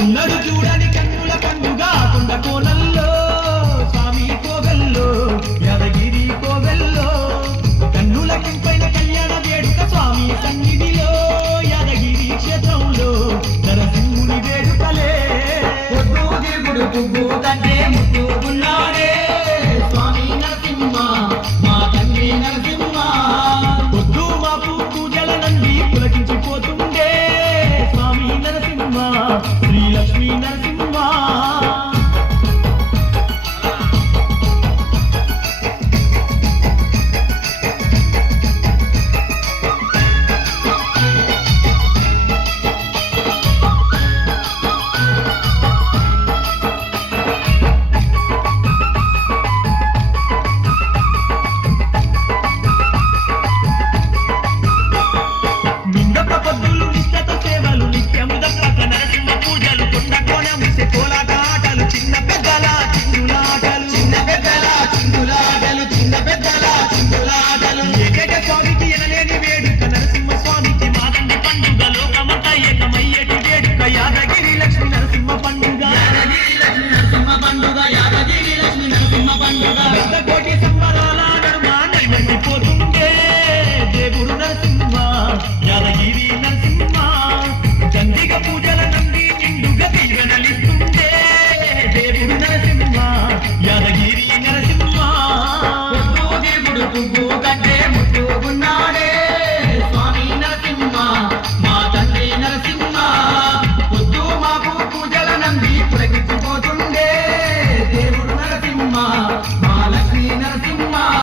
ఎన్నడు చూడని కన్నుల పండుగ కొండ కోనల్లో స్వామి కోవెల్లో యాదగిరి కోవెల్లో కన్నుల కింపైన కళ్యాణ వేడుక స్వామి సన్నిధిలో యాదగిరి క్షేత్రంలో నరసింహుని వేడుకలే పొద్దు దిగుడు పువ్వు కంటే ముద్దు ఉన్నాడే స్వామి నరసింహ మా తండ్రి నరసింహ పొద్దు మాపు పూజల నంది పులకించిపోతుండే స్వామి నరసింహ శ్రీలక్ష్మీ నరసింహ నిండప పొద్దులు నిష్ఠత సేవలు నిత్యము దప్పక నరసింహ పూజలు కొండ కోణం కోలాట ఆటలు చిన్న పెద్దల చిందులాటలు చిన్న పెద్దల చిందులాటలు చిన్న పెద్దల చిందులాటలు ఏకైక స్వామికి ఎనలేని వేడుక నరసింహ స్వామికి మాదండి పండుగ లోకమంతా ఏకమయ్యేటి వేడుక యాదగిరి లక్ష్మీ నరసింహ పండుగ